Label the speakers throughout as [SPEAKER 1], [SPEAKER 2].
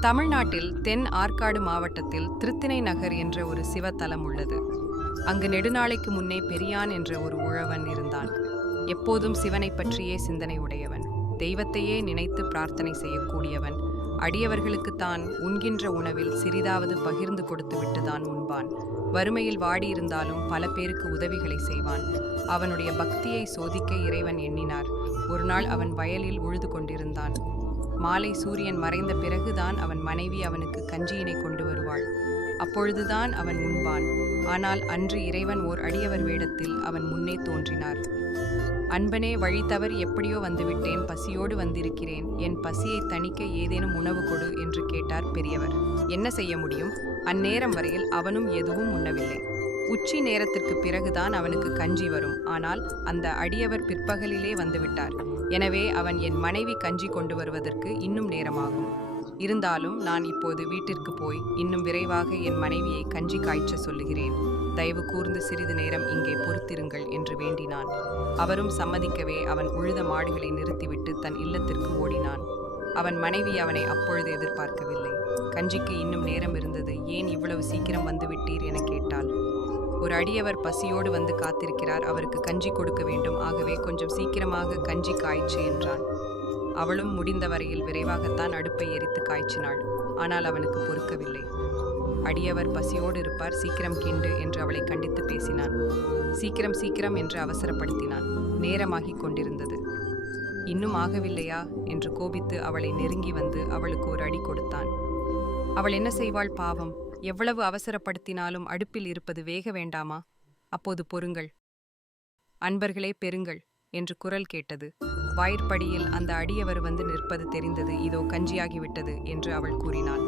[SPEAKER 1] தமிழ்நாட்டில் தென் ஆற்காடு மாவட்டத்தில் திருத்தினை நகர் என்ற ஒரு சிவத்தலம் உள்ளது. அங்கு நெடுநாளைக்கு முன்னே பெரியான் என்ற ஒரு உழவன் இருந்தான். எப்போதும் சிவனை பற்றியே சிந்தனை உடையவன். தெய்வத்தையே நினைத்து பிரார்த்தனை செய்யக்கூடியவன். அடியவர்களுக்கு தான் உண்கின்ற உணவில் சிறிதாவது பகிர்ந்து கொடுத்துவிட்டு தான் உண்பான். வறுமையில் வாடியிருந்தாலும் பல பேருக்கு உதவிகளை செய்வான். அவனுடைய பக்தியை சோதிக்க இறைவன் எண்ணினார். ஒரு நாள் அவன் வயலில் உழுது கொண்டிருந்தான். மாலை சூரியன் மறைந்த பிறகுதான் அவன் மனைவி அவனுக்கு கஞ்சியினை கொண்டு வருவாள். அப்பொழுதுதான் அவன் உண்பான். ஆனால் அன்று இறைவன் ஓர் அடியவர் வேடத்தில் அவன் முன்னே தோன்றினார். அன்பனே வழி தவறி எப்படியோ வந்துவிட்டேன். பசியோடு வந்திருக்கிறேன். என் பசியை தணிக்க ஏதேனும் உணவு கொடு என்று கேட்டார் பெரியவர். என்ன செய்ய முடியும்? அந்நேரம் வரையில் அவனும் எதுவும் உண்ணவில்லை. உச்சி நேரத்திற்கு பிறகுதான் அவனுக்கு கஞ்சி வரும். ஆனால் அந்த அடியவர் பிற்பகலிலே வந்துவிட்டார். எனவே அவன் என் மனைவி கஞ்சி கொண்டு வருவதற்கு இன்னும் நேரமாகும். இருந்தாலும் நான் இப்போது வீட்டிற்கு போய் இன்னும் விரைவாக என் மனைவியை கஞ்சி காய்ச்ச சொல்லுகிறேன். தயவு கூர்ந்து சிறிது நேரம் இங்கே பொறுத்திருங்கள் என்று வேண்டினான். அவரும் சம்மதிக்கவே அவன் உழுத மாடுகளை நிறுத்திவிட்டு தன் இல்லத்திற்கு ஓடினான். அவன் மனைவி அவனை அப்பொழுது எதிர்பார்க்கவில்லை. கஞ்சிக்கு இன்னும் நேரம் இருந்தது. ஏன் இவ்வளவு சீக்கிரம் வந்துவிட்டீர் என கேட்டாள். ஒரு அடியவர் பசியோடு வந்து காத்திருக்கிறார். அவருக்கு கஞ்சி கொடுக்க வேண்டும். ஆகவே கொஞ்சம் சீக்கிரமாக கஞ்சி காய்ச்சு என்றான். அவளும் முடிந்த வரையில் விரைவாகத்தான் அடுப்பை எரித்து காய்ச்சினாள். ஆனால் அவனுக்கு பொறுக்கவில்லை. அடியவர் பசியோடு இருப்பார். சீக்கிரம் கிண்டு என்று அவளை கண்டித்து பேசினான். சீக்கிரம் சீக்கிரம் என்று அவசரப்படுத்தினான். நேரமாகிக் கொண்டிருந்தது. இன்னும் ஆகவில்லையா? என்று கோபித்து அவளை நெருங்கி வந்து அவளுக்கு ஒரு அடி கொடுத்தான். அவள் என்ன செய்வாள் பாவம்? எவ்வளவு அவசரப்படுத்தினாலும் அடுப்பில் இருப்பது வேக வேண்டாமா? அப்போது பொறுங்கள். அன்பர்களே பெறுங்கள் என்று குரல் கேட்டது. வாயிற்படியில் அந்த அடியவர் வந்து நிற்பது தெரிந்தது இதோ கஞ்சியாகிவிட்டது என்று அவள் கூறினாள்.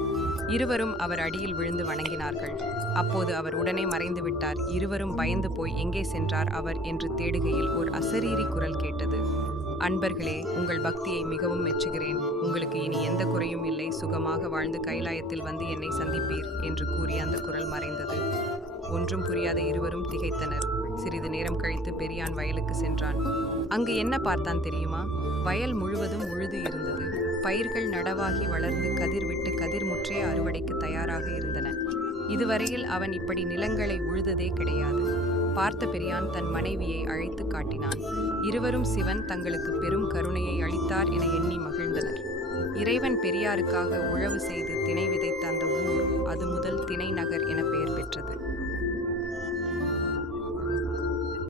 [SPEAKER 1] இருவரும் அவர் அடியில் விழுந்து வணங்கினார்கள். அப்போது அவர் உடனே மறைந்து விட்டார். இருவரும் பயந்து போய் எங்கே சென்றார் அவர்? என்று தேடுகையில் ஒரு அசரீரி குரல் கேட்டது. அன்பர்களே உங்கள் பக்தியை மிகவும் மெச்சுகிறேன். உங்களுக்கு இனி எந்த குறையும் இல்லை. சுகமாக வாழ்ந்து கைலாயத்தில் வந்து என்னை சந்திப்பீர் என்று கூறி அந்த குரல் மறைந்தது. ஒன்றும் புரியாத இருவரும் திகைத்தனர். சிறிது நேரம் கழித்து பெரியான் வயலுக்கு சென்றான். அங்கு என்ன பார்த்தான் தெரியுமா? வயல் முழுவதும் உழுது இருந்தது. பயிர்கள் நடவாகி வளர்ந்து கதிர் விட்டு கதிர் முற்றே அறுவடைக்கு தயாராக இருந்தன. இதுவரையில் அவன் இப்படி நிலங்களை உழுததே கிடையாது. பார்த்த பெரியான் தன் மனைவியை அழைத்து காட்டினான். இருவரும் சிவன் தங்களுக்கு பெரும் கருணையை அளித்தார் என எண்ணி மகிழ்ந்தனர். இறைவன் பெரியாருக்காக உழவு செய்து திணை விதைத்த அந்த ஊர் அது முதல் திணை நகர் என